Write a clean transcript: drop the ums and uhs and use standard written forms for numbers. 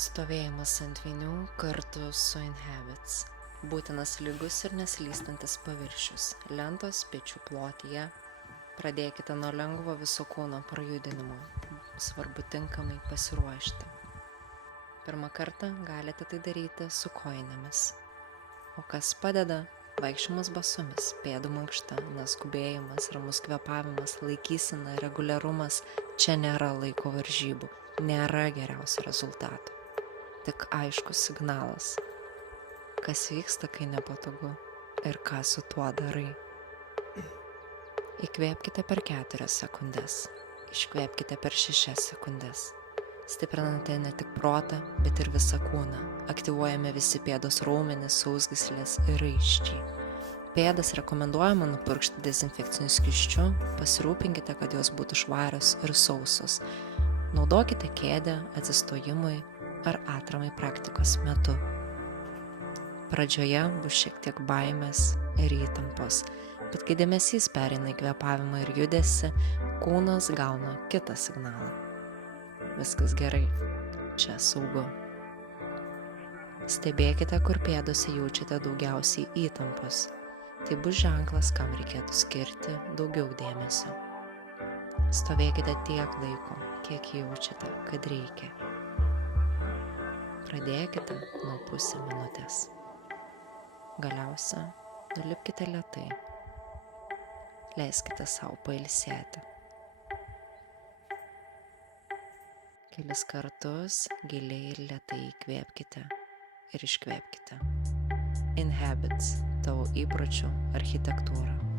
Stovėjimas ant vinių kartu su Inhabits. Būtinas lygus ir neslystantis paviršius. Lentos pečių plotyje. Pradėkite nuo lengvo viso kūno prajudinimo. Svarbu tinkamai pasiruošti. Pirmą kartą galite tai daryti su kojinėmis. O kas padeda? Vaikščiojimas basomis, pėdų mankšta, neskubėjimas, ramus kvėpavimas, laikysena, reguliarumas. Čia nėra laiko varžybų, nėra geriausio rezultato. Tik aiškus signalas, kas vyksta, kai nepatogu ir ką su tuo darai. Įkvėpkite per 4 sekundės, iškvėpkite per 6 sekundės. Stiprinate ne tik protą, bet ir visą kūną. Aktyvuojame visi pėdos raumenys, sausgyslės ir raiščiai. Pėdas rekomenduojama nupurkšti dezinfekciniu skysčiu, pasirūpinkite, kad jos būtų švarios ir sausos. Naudokite kėdę atsistojimui ar atramai praktikos metu. Pradžioje bus šiek tiek baimės ir įtampos, bet kai dėmesys pereina į kvėpavimą ir judesį, kūnas gauna kitą signalą. Viskas gerai, čia saugu. Stebėkite, kur pėdose jaučiate daugiausiai įtampos. Tai bus ženklas, kam reikėtų skirti daugiau dėmesio. Stovėkite tiek laiko, kiek jaučiate, kad reikia. Pradėkite nuo pusę minutės. Galiausia, nulipkite lėtai. Leiskite savo pailsėti. Kelis kartus giliai ir lėtai įkvėpkite ir iškvėpkite. Inhabits – tavo įpročių architektūra.